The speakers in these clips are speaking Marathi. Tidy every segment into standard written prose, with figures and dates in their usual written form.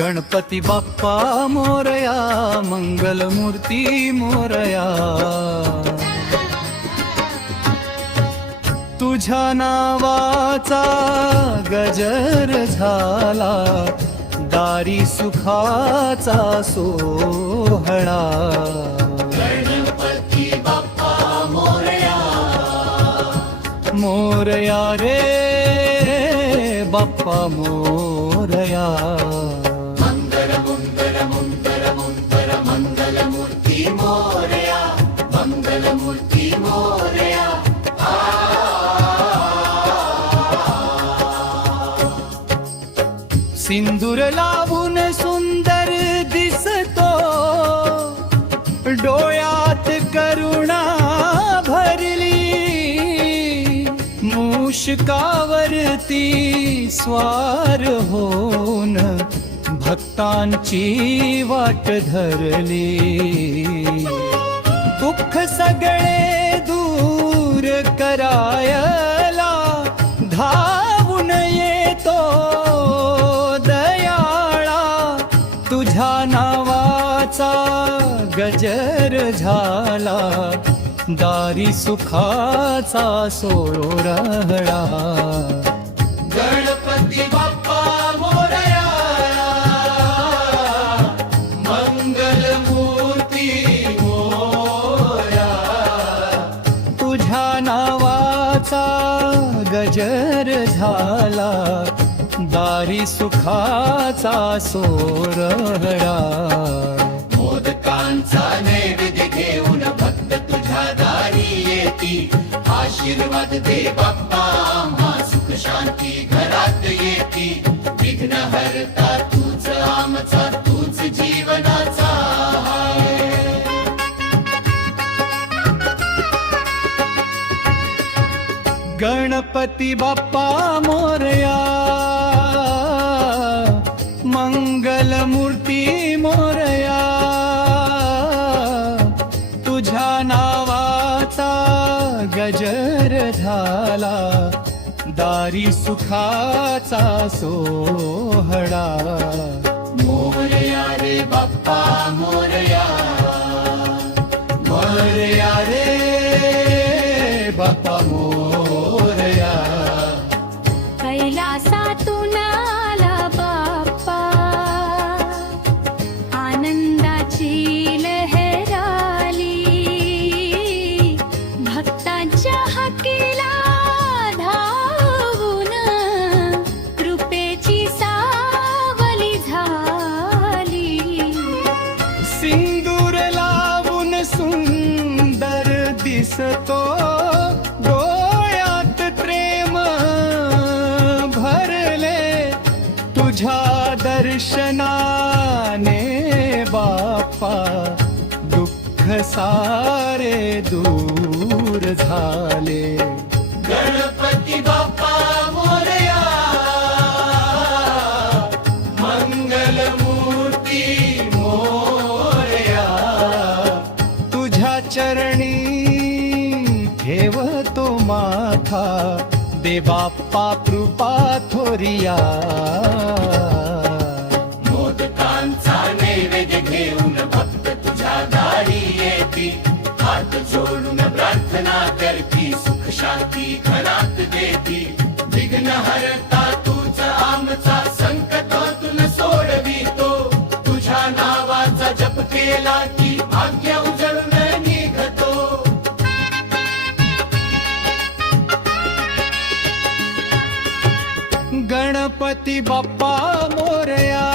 गणपती बाप्पा मोरया, मंगलमूर्ती मोरया. तुझ्या नावाचा गजर झाला, दारी सुखाचा सोहळा. गणपती बाप्पा मोरया, मोरया रे बाप्पा मोरया. मंगल मंगल मंगल मंगल मंगलमूर्ती मोरया, मंगलमूर्ती मोरया. सिंदूर लावून सुंदर दिसतो, डोळ्यात करुणा भरली. मूषकावरती स्वार होऊन भक्तांची वाट धरली. दुःख सगळे दूर करायला धावून येतो दयाळा. तुझ्या नावाचा गजर झाला, दारी सुखाचा सोहळा. गणपती बाप्पा मोरया, मंगलमूर्ती मोरया. तुझ्या नावाचा गजर झाला, दारी सुखाचा सोहळा. मोदकांचा नैवेद्य घेऊन भक्त तुझ्या दारी येती. आशीर्वाद दे बाप्पा, आम्हा सुख शांती घरात येती. विघ्न हरता तूच आमचा, तूच जीवनाचा आहे. गणपती बाप्पा मोरया, मंगलमूर्ती मोरया. तुझ्या नावाचा गजर झाला, दारी सुखाचा सोहळा. मोरया रे बाप्पा मोरया, मोरया रे बाप्पा मोरया. कैलासातून आला बाप्पा, आनंदाची लहराली. भक्तांच्या हाकेला धावून कृपेची सावली झाली. सिंदूर लावून सुंदर दिसतो, डोळ्यात प्रेम भरले. तुझ्या दर्शनाने बाप्पा, दुःख सारे दूर झाले. गणपती बाप्पा मोरया, मंगलमूर्ती मोरया. तुझ्या चरणी ठेवतो माथा, दे बाप्पा कृपा थोरिया. मोदकांचा नैवेद्य घेऊन भक्त तुझ्या दारी येती. हात जोडून प्रार्थना करती, सुख शांती घरात देती. विघ्न हरता तूच आमचा, संकटातून सोडवितो. तुझ्या नावाचा जप केला की भाग्य उजळून निघतो. गणपती बाप्पा मोरया,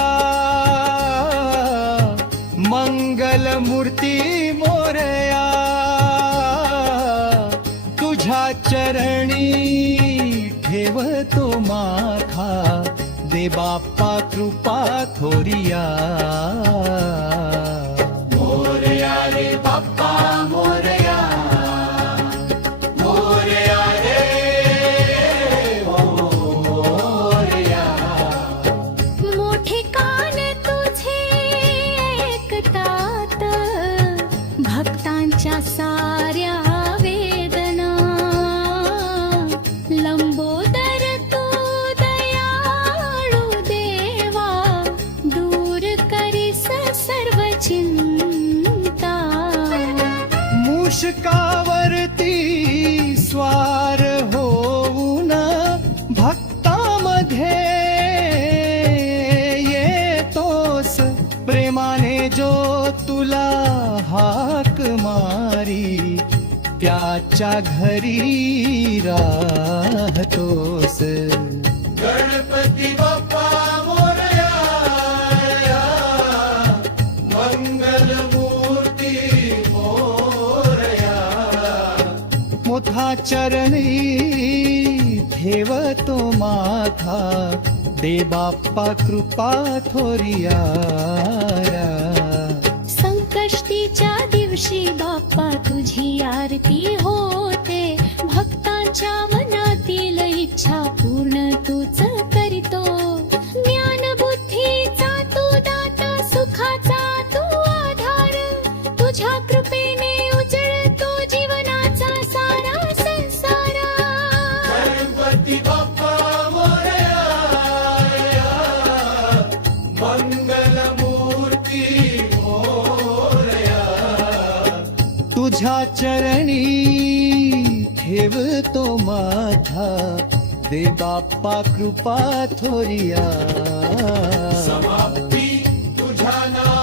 मंगलमूर्ती मोरया. तुझ्या चरणी ठेवतो माथा, दे बाप्पा कृपा थोरिया. मोरया रे बाप्पा मोरया, मोरया रे मोरया. मोठे कान तुझे ऐकतात, भक्तांच्या साऱ्या वेदना. लंबोदर तू दयाळू देवा, दूर आमच्या घरी राहतोस. गणपती बाप्पा मोरया, मंगल मूर्ती मोरया. मोठा चरणी ठेवतो माथा, दे बाप्पा कृपा थोरिया. संकष्टीच्या दिवशी बाप्पा तुझी आरती होते. भक्तांच्या मनातील इच्छा पूर्ण तूच करीतो. ज्ञान बुद्धीचा तू दाता, सुखाचा तू आधार. तुझ्या कृपेने उजळतो जीवनाचा सारा संसार. गणपती बाप्पा मोरया, मंगल मूर्ती मोरया. तुझ्या चरणी ठेवतो माथा, दे बाप्पा कृपा थोरिया. समाप्ती तुझ्या नावाची